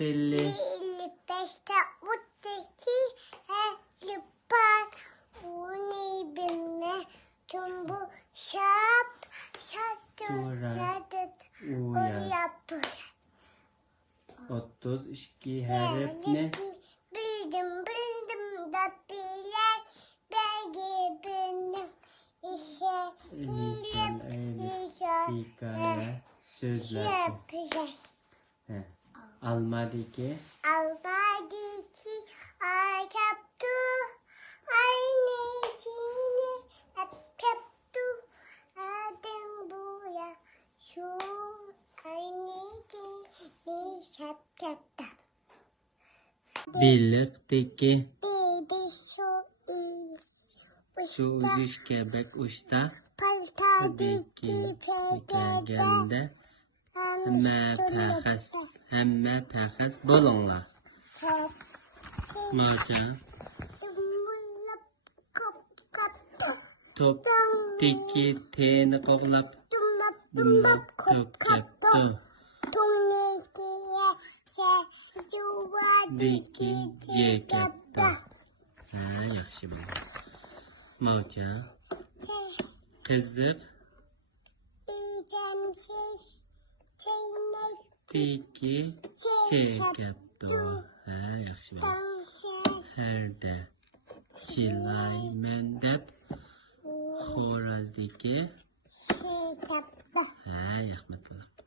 Dilli. Beşte uttaki her par uni bilme tumbu şap şaturadet uyap. 32 harfni Bildim da bilen belge benim işe Listan elif hikaye sözler. He. Almadaki Almadaki ayaptu annesini yaptu adım buya şu anneki ne şapkatta birlikteki dedi şu iyi şu uzuş kebek uçta paltadaki gelgende hemme pəxəs bolunlar. Malca top teki teni qoqlab dumlab top kaptu. Deki cekettu. Ha, yaxşı bo'ldi. Malca qiziq teki cekettu. Ha, yaxşı bo'ldi. Herdə chilayman deb xo'rozdagi ha, rahmat bo'ladi.